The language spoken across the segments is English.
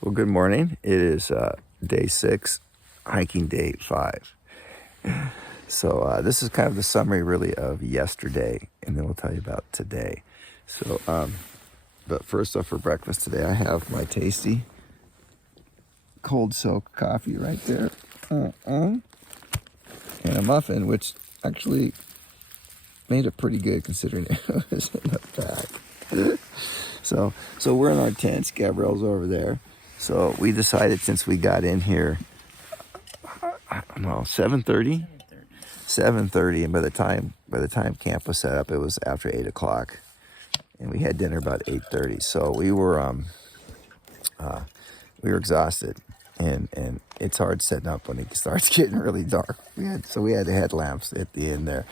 Well, good morning. It is day 6, hiking day 5. So this is kind of the summary, really, of yesterday, and then we'll tell you about today. So, but first off, for breakfast today, I have my tasty cold soak coffee right there, and a muffin, which actually made it pretty good considering it was in the pack. So we're in our tents. Gabrielle's over there. So we decided, since we got in here, I don't know, 7:30, and by the time camp was set up, it was after 8 o'clock, and we had dinner about 8:30. So we were exhausted, and it's hard setting up when it starts getting really dark. We had the headlamps at the end there,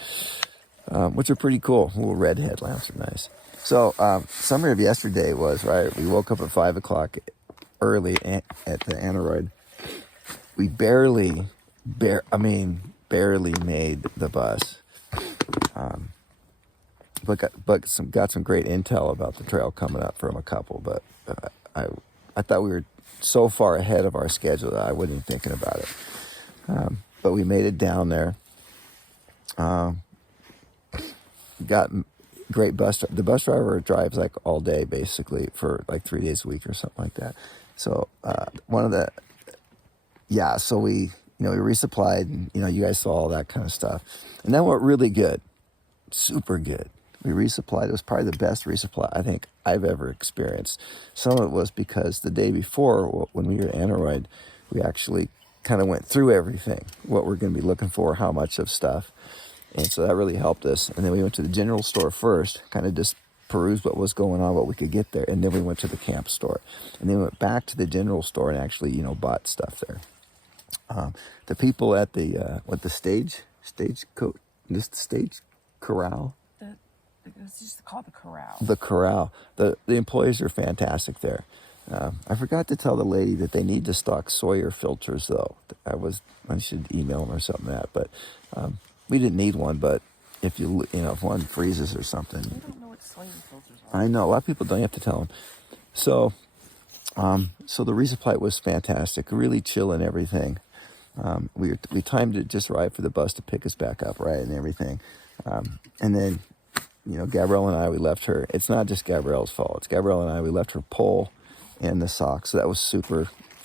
which are pretty cool. Little red headlamps are nice. So summary of yesterday was, right, we woke up at 5 o'clock early at the Aneroid. We barely made the bus, but got some great intel about the trail coming up from a couple. But I thought we were so far ahead of our schedule that I wasn't even thinking about it. But we made it down there. Got great bus. The bus driver drives like all day, basically, for like 3 days a week or something like that. So so we resupplied, and you guys saw all that kind of stuff, and that went really good, super good. We resupplied. It was probably the best resupply I think I've ever experienced. Some of it was because the day before, when we were at Aneroid, we actually kind of went through everything, what we're going to be looking for, how much of stuff, and so that really helped us. And then we went to the general store first, kind of just perused what was going on, what we could get there, and then we went to the camp store, and then we went back to the general store and actually bought stuff there. The people at the stage corral. It's just called the corral. The corral. The employees are fantastic there. I forgot to tell the lady that they need to stock Sawyer filters, though. I should email them or something like that, but we didn't need one. But if if one freezes or something, I don't know what Sawyer filters are. I know a lot of people don't have to tell them. So the resupply was fantastic, really chill and everything. We timed it just right for the bus to pick us back up, right, and everything. And then, Gabrielle and I, we left her. It's not just Gabrielle's fault. It's Gabrielle and I. We left her pole and the socks. So that was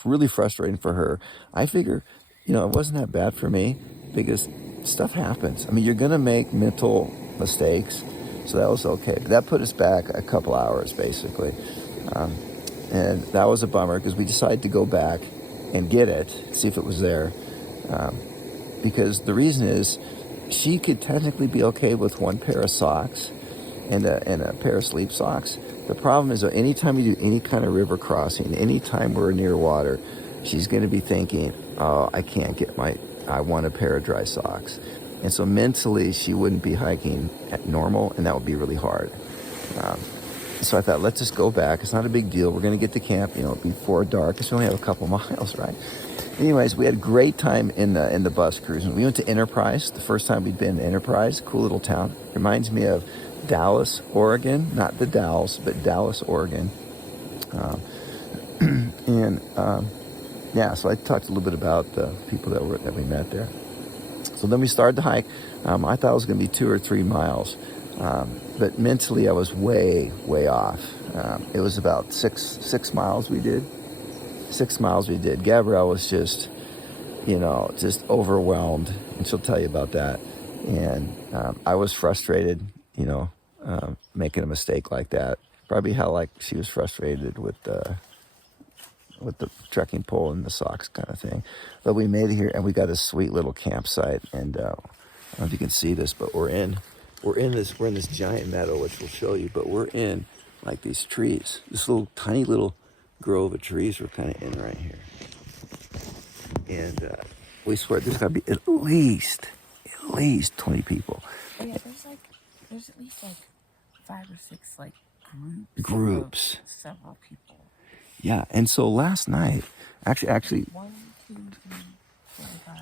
really frustrating for her. I figure, it wasn't that bad for me because stuff happens. I mean, you're going to make mental mistakes. So that was okay. That put us back a couple hours, basically. And that was a bummer because we decided to go back and get it, see if it was there. Because the reason is, she could technically be okay with one pair of socks and a pair of sleep socks. The problem is that anytime you do any kind of river crossing, anytime we're near water, she's going to be thinking, oh, I want a pair of dry socks. And so mentally, she wouldn't be hiking at normal, and that would be really hard. So I thought, let's just go back. It's not a big deal. We're going to get to camp, before dark, because we only have a couple miles, right? Anyways, we had a great time in the bus cruising. We went to Enterprise, the first time we'd been to Enterprise, cool little town. Reminds me of Dallas, Oregon, not the Dalles, but Dallas, Oregon. So I talked a little bit about the people that we met there. So then we started the hike. I thought it was going to be 2 or 3 miles. But mentally, I was way, way off. It was about six miles we did. 6 miles we did. Gabrielle was just overwhelmed, and she'll tell you about that. And I was frustrated, making a mistake like that. Probably how like she was frustrated with the trekking pole and the socks kind of thing. But we made it here, and we got a sweet little campsite. And I don't know if you can see this, but we're in this giant meadow, which we'll show you. But we're in like these trees, this tiny little grove of trees we're kind of in right here. And we swear there's got to be at least 20 people. Oh, yeah, there's at least 5 or 6 groups. Several people. Yeah, and so last night, actually 1, 2, 3, 4, 5.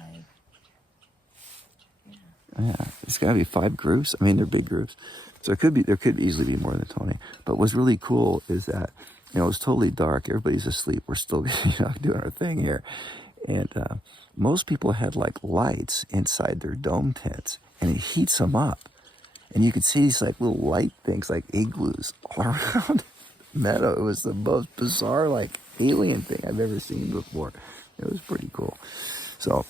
Yeah, it's got to be 5 groups. I mean, they're big groups. So there could easily be more than 20. But what's really cool is that You know, it was totally dark. Everybody's asleep. We're still, doing our thing here. And most people had like lights inside their dome tents, and it heats them up. And you could see these like little light things, like igloos, all around Meadow. It was the most bizarre, like alien thing I've ever seen before. It was pretty cool. So,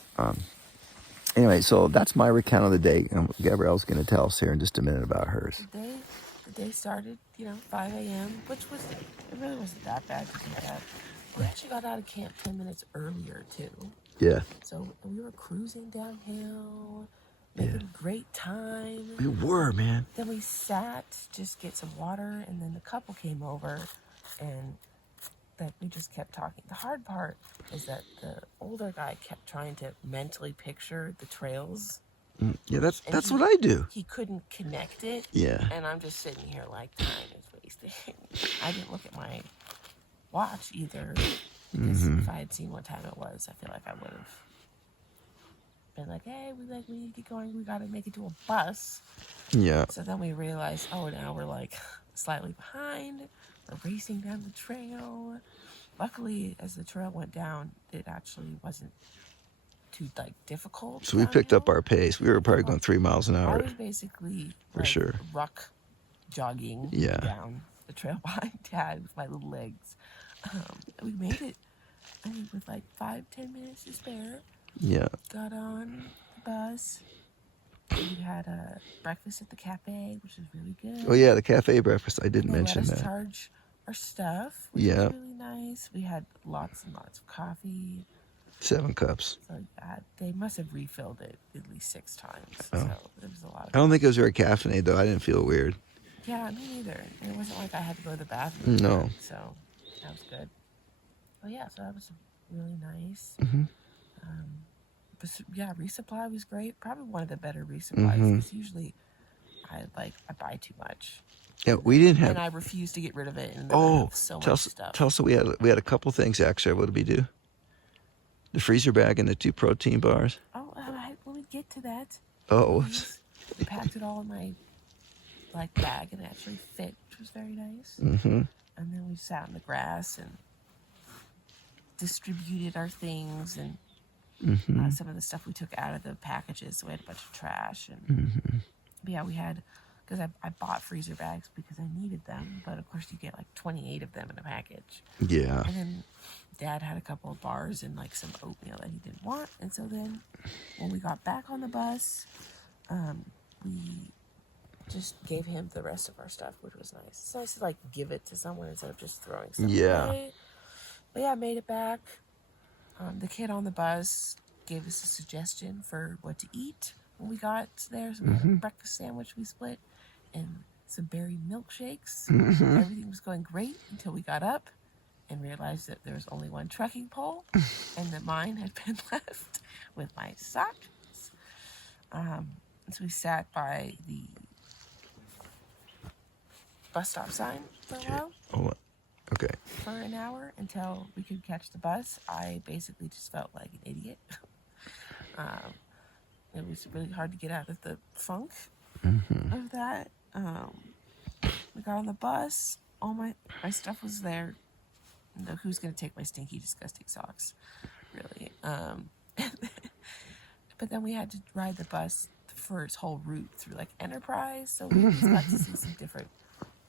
anyway, so that's my recount of the day. And Gabrielle's going to tell us here in just a minute about hers. The day started, 5 a.m., which it really wasn't that bad to do that. We actually got out of camp 10 minutes earlier, too. Yeah. So we were cruising downhill, making great time. We were, man. Then we sat, just get some water, and then the couple came over, and that we just kept talking. The hard part is that the older guy kept trying to mentally picture the trails. Yeah, that's what I do. He couldn't connect it. Yeah. And I'm just sitting here like time is wasting. I didn't look at my watch either. Because if I had seen what time it was, I feel like I would have been like, hey, we need to get going. We got to make it to a bus. Yeah. So then we realized, now we're like slightly behind. We're racing down the trail. Luckily, as the trail went down, it actually wasn't too difficult. So we picked up our pace. We were probably going 3 miles an hour. I was basically for sure ruck jogging down the trail behind Dad with my little legs. We made it, with 5-10 minutes to spare. Yeah. Got on the bus. We had a breakfast at the cafe, which was really good. Oh yeah, the cafe breakfast. I didn't They mention let us that. charge our stuff, which was really nice. We had lots and lots of coffee. 7 cups. So they must have refilled it at least 6 times. Oh. So there was a lot of I don't think it was very caffeinated though. I didn't feel weird. Yeah, me neither. It wasn't like I had to go to the bathroom. No. So that was good. Well, yeah, so that was really nice. But resupply was great. Probably one of the better resupplies. Because usually I buy too much. Yeah, we didn't have. And I refuse to get rid of it. And I have so much stuff. Tell us, we had a couple things extra. What did we do? The freezer bag and the 2 protein bars. Oh, let me get to that. Oh, I packed it all in my bag and it actually fit, which was very nice. Mm-hmm. And then we sat in the grass and distributed our things and some of the stuff we took out of the packages. So we had a bunch of trash and but yeah, we had, because I bought freezer bags because I needed them, but of course you get 28 of them in a package. Yeah. And then Dad had a couple of bars and some oatmeal that he didn't want. And so then when we got back on the bus, we just gave him the rest of our stuff, which was nice. It's nice to give it to someone instead of just throwing stuff away. But yeah, I made it back. The kid on the bus gave us a suggestion for what to eat when we got there. So we had a breakfast sandwich we split and some berry milkshakes. Everything was going great until we got up and realized that there was only one trekking pole and that mine had been left with my socks. So we sat by the bus stop sign for a while. Oh, okay. For an hour until we could catch the bus. I basically just felt like an idiot. It was really hard to get out of the funk of that. We got on the bus. All my stuff was there. Who's going to take my stinky, disgusting socks? Really. But then we had to ride the bus for its whole route through Enterprise. So we just got to see some different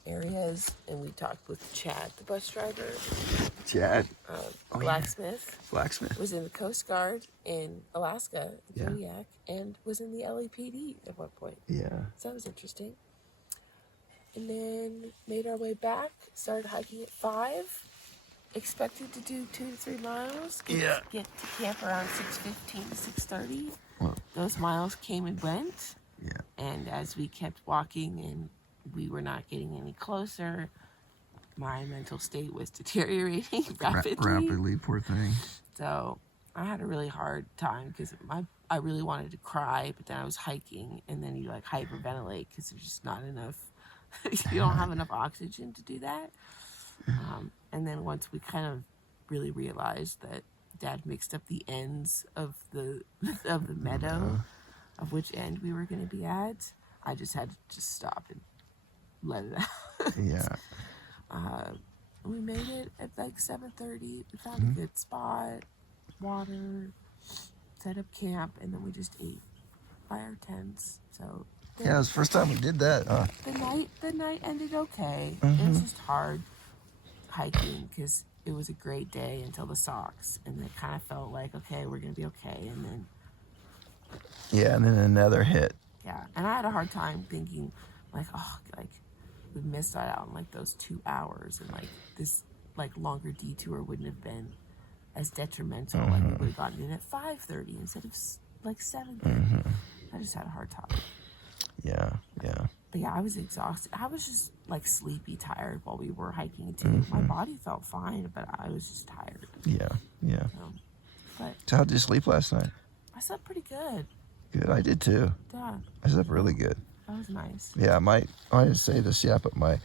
areas, and we talked with Chad, the bus driver. Chad. Blacksmith. Yeah. Blacksmith. Was in the Coast Guard in Alaska, the Kodiak, and was in the LAPD at one point. Yeah. So that was interesting. And then made our way back, started hiking at 5. Expected to do 2 to 3 miles. Get to camp around 6:15 to 6:30. Well, those miles came and went. Yeah. And as we kept walking and we were not getting any closer, my mental state was deteriorating rapidly. Poor thing. So I had a really hard time because I really wanted to cry, but then I was hiking, and then you hyperventilate because there's just not enough. You don't have enough oxygen to do that. And then once we kind of really realized that Dad mixed up the ends of the meadow, of which end we were going to be at, I just had to just stop and let it out. Yeah. We we made it at like 7:30. We found a good spot, water, set up camp, and then we just ate by our tents. So Yeah, it was the first time we did that. the night ended okay. It was just hard hiking because it was a great day until the socks, and it kind of felt like, okay, we're gonna be okay, and then Yeah, and then another hit. yeah, and I had a hard time thinking like, oh, like we missed out on like those 2 hours, and like this like longer detour wouldn't have been as detrimental. Like we would have gotten in at 5:30 instead of like 7:30. I just had a hard time. Yeah, yeah. But yeah, I was exhausted. I was just like sleepy, tired while we were hiking too. My body felt fine, but I was just tired. Yeah, yeah. But So how did you sleep last night? I slept pretty good. Good, I did too. Yeah, I slept really good. that was nice. Yeah, I didn't say this yet, but my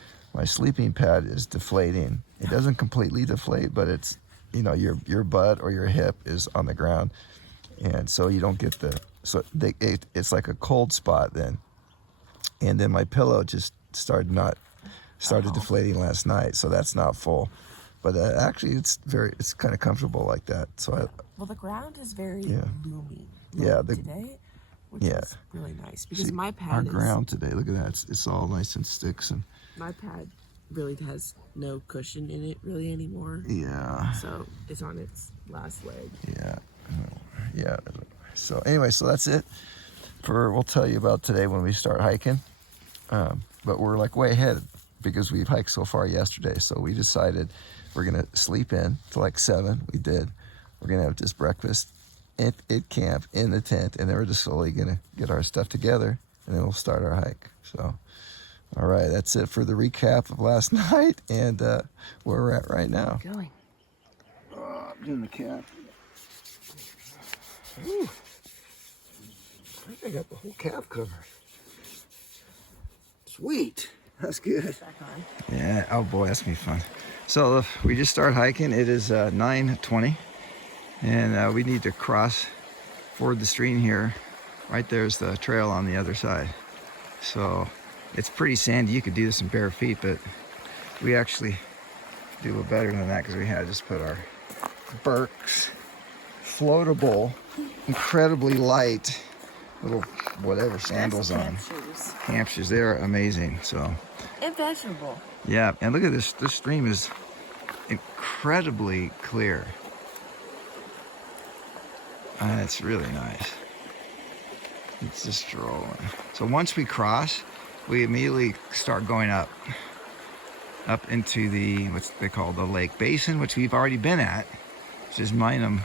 sleeping pad is deflating. It doesn't completely deflate, but it's, you know, your butt or your hip is on the ground, and so you don't get it's like a cold spot then. And then my pillow just started deflating last night, so that's not full. But actually, it's kind of comfortable like that. So Well, the ground is very gloomy. Yeah, today, which is really nice because my pad our ground today. Look at that. It's all nice and sticks, and my pad really has no cushion in it really anymore. yeah. So it's on its last leg. Yeah, yeah. So anyway, so that's it. We'll tell you about today when we start hiking. But we're like way ahead because we've hiked so far yesterday. So we decided we're gonna sleep in till like 7. We did. We're gonna have just breakfast at camp in the tent, and then we're just slowly gonna get our stuff together, and then we'll start our hike. So, all right, that's it for the recap of last night and where we're at right now. Going. I'm doing the camp. Ooh. I think I got the whole calf covered. Sweet. That's good. Back on. Yeah. Oh boy, that's gonna be fun. So we just started hiking. It is 9:20, and we need to ford the stream here. Right there's the trail on the other side. So it's pretty sandy. You could do this in bare feet, but we actually do a little better than that because we had to just put our Burke's floatable, incredibly light little whatever sandals on. Camp shoes. They're amazing. So And fashionable. yeah, and look at this. This stream is incredibly clear. And it's really nice. It's just rolling. So once we cross, we immediately start going up into the what they call the Lake Basin, which we've already been at, which is Minam,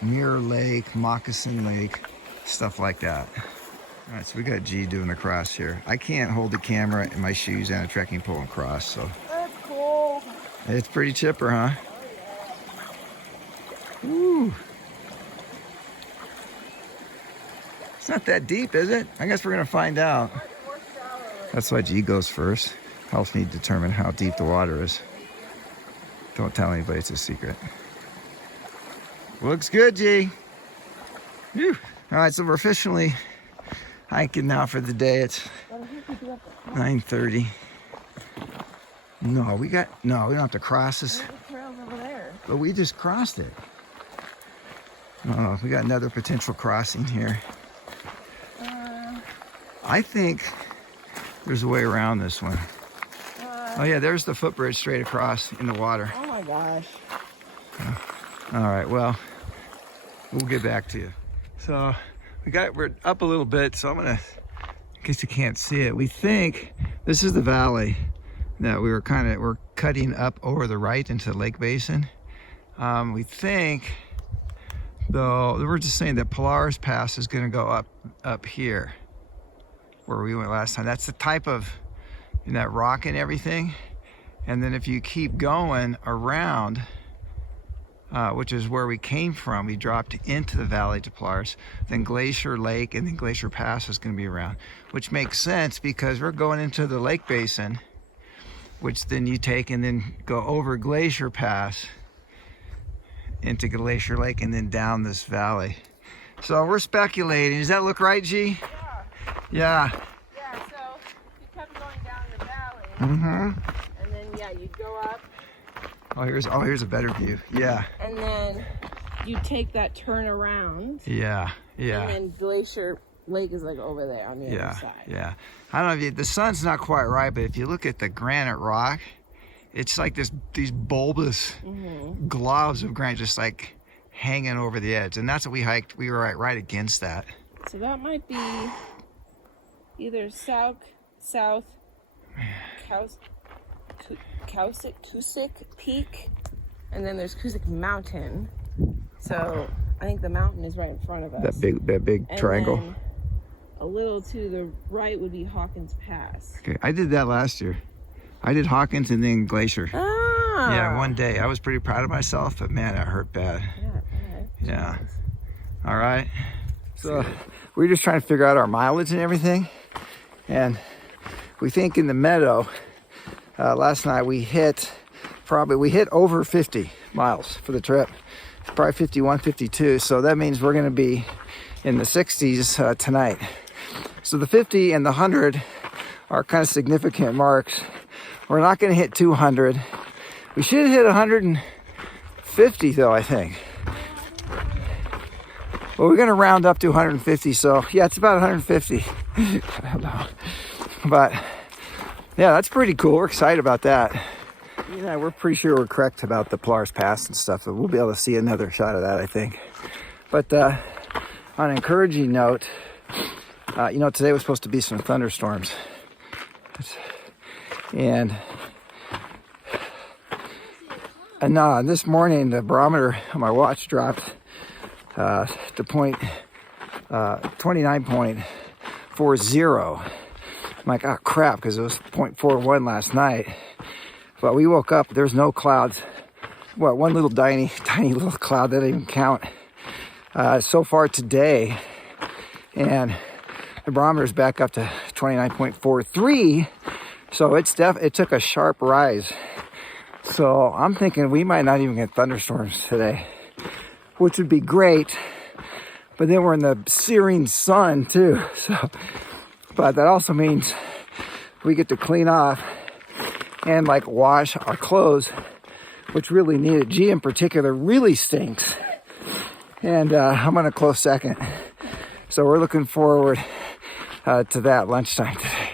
Mirror Lake, Moccasin Lake, stuff like that. All right, so we got G doing the cross here. I can't hold the camera in my shoes and a trekking pole and cross, so. That's cool. It's pretty chipper, huh? Woo. It's not that deep, is it? I guess we're gonna find out. That's why G goes first. Helps me determine how deep the water is. Don't tell anybody, it's a secret. Looks good, G. Whew. All right, so we're officially hiking now for the day. It's 9:30. No, we don't have to cross this. There's a trail over there. But we just crossed it. Oh, we got another potential crossing here. I think there's a way around this one. Oh yeah, there's the footbridge straight across in the water. Oh my gosh. All right, well, we'll get back to you. So we're up a little bit, so I'm gonna, in case you can't see it, we think this is the valley that we're cutting up over the right into the Lake Basin. We think, though, we're just saying that Polaris Pass is gonna go up here where we went last time. That's the type of, that rock and everything. And then if you keep going around, which is where we came from, we dropped into the valley to Polaris, then Glacier Lake and then Glacier Pass is going to be around, which makes sense because we're going into the Lake Basin, which then you take and then go over Glacier Pass into Glacier Lake and then down this valley. So we're speculating. Does that look right, G? Yeah, Yeah. so you kept going down the valley. Mm-hmm. And then, yeah, Yeah, you'd go up. Oh, here's a better view. Yeah. And then you take that turn around. Yeah. Yeah. And then Glacier Lake is like over there on the other side. Yeah. I don't know if the sun's not quite right, but if you look at the granite rock, it's like these bulbous globs of granite just like hanging over the edge. And that's what we hiked. We were right against that. So that might be either south, Cusick Peak, and then there's Cusick Mountain. So I think the mountain is right in front of us. That big and triangle. Then a little to the right would be Hawkins Pass. Okay, I did that last year. I did Hawkins and then Glacier. Ah. Yeah, one day. I was pretty proud of myself, but man, that hurt bad. Yeah. All right. So we're just trying to figure out our mileage and everything. And we think in the Meadow, last night we hit over 50 miles for the trip. It's probably 51, 52. So that means we're going to be in the 60s tonight. So the 50 and the 100 are kind of significant marks. We're not going to hit 200. We should hit 150 though, I think. Well, we're going to round up to 150. So yeah, it's about 150. I don't know. But yeah, that's pretty cool. We're excited about that. Yeah, we're pretty sure we're correct about the Polaris Pass and stuff. So we'll be able to see another shot of that, I think. But on an encouraging note, today was supposed to be some thunderstorms. And this morning the barometer on my watch dropped to 29.40. I'm like, oh crap, because it was 0.41 last night. But we woke up, there's no clouds. Well, one little tiny little cloud that didn't even count so far today. And the barometer's back up to 29.43. So it took a sharp rise. So I'm thinking we might not even get thunderstorms today, which would be great. But then we're in the searing sun too. So, but that also means we get to clean off and like wash our clothes, which really needed. G in particular really stinks. And I'm on a close second. So we're looking forward to that lunchtime today.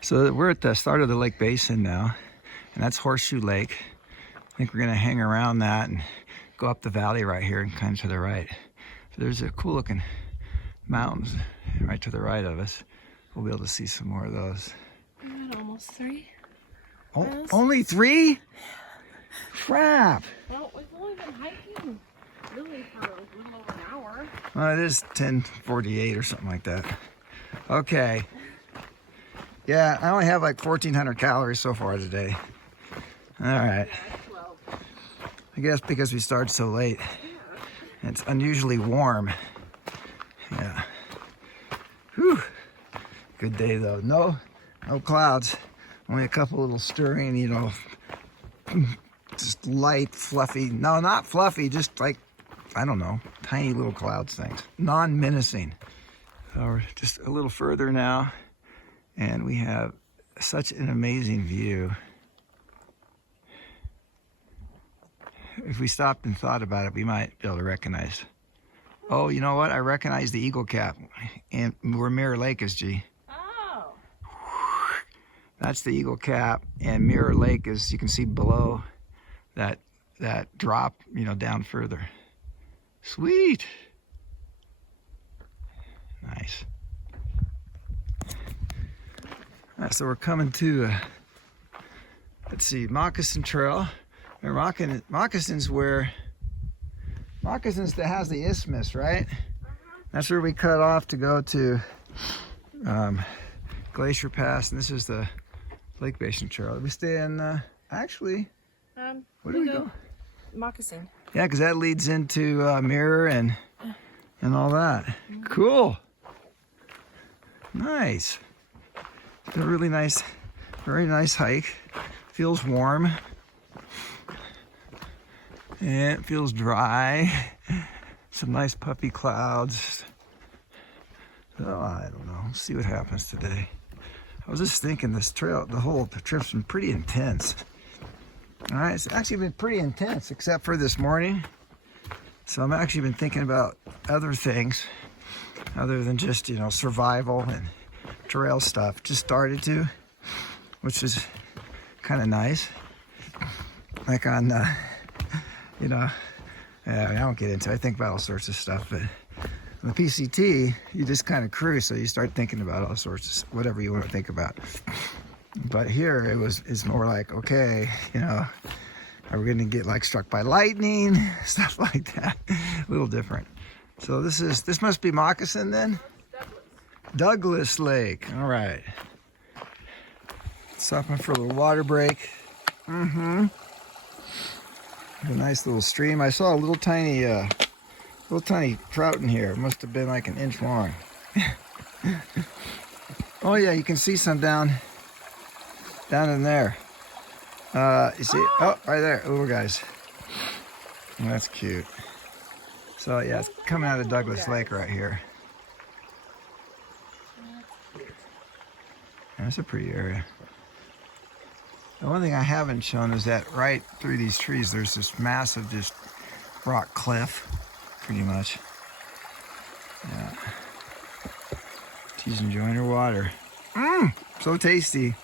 So we're at the start of the Lake Basin now, and that's Horseshoe Lake. I think we're gonna hang around that and go up the valley right here and kind of to the right. So there's a cool looking mountains right to the right of us. We'll be able to see some more of those. We're at almost 3. Oh, only 3? Crap. Well, we've only been hiking really for a little over an hour. Well, it is 10:48 or something like that. Okay. Yeah, I only have like 1,400 calories so far today. All right. I guess because we started so late. It's unusually warm. Yeah. Whew. Good day though. No clouds. Only a couple little stirring, just light, fluffy. No, not fluffy, just like, I don't know, tiny little clouds things. Non-menacing. So we're just a little further now, and we have such an amazing view. If we stopped and thought about it, we might be able to recognize. Oh, you know what? I recognize the Eagle Cap and where Mirror Lake is, G. Oh. That's the Eagle Cap, and Mirror Lake is, you can see below that drop, down further. Sweet. Nice. So we're coming to, let's see, Moccasin Trail. Moccasins that has the isthmus, right? That's where we cut off to go to Glacier Pass, and this is the Lake Basin Trail. We stay in, actually, where do we go? Moccasin. Yeah, because that leads into Mirror and all that. Cool. Nice. It's a really nice, very nice hike. Feels warm. And it feels dry. Some nice puffy clouds. So I don't know. We'll see what happens today. I was just thinking this trail, the whole trip's been pretty intense. All right, it's actually been pretty intense except for this morning. So I've actually been thinking about other things other than just, you know, survival and trail stuff. Just started to, which is kind of nice. Like on, you know, I won't get into it. I think about all sorts of stuff, but on the PCT, you just kind of cruise, so you start thinking about all sorts of whatever you want to think about. But here it's more like, okay, you know, are we going to get like struck by lightning, stuff like that. A little different. So this must be Moccasin then? Douglas Lake. All right. Stopping for a little water break. Mm-hmm. A nice little stream. I saw a little tiny trout in here. It must have been like 1 inch long. Oh yeah, you can see some down in there. You see? Oh, right there, little guys. Oh, that's cute. So yeah, it's coming out of Douglas Lake right here. That's a pretty area. The one thing I haven't shown is that right through these trees, there's this massive just rock cliff, pretty much. Yeah. She's enjoying her water. So tasty.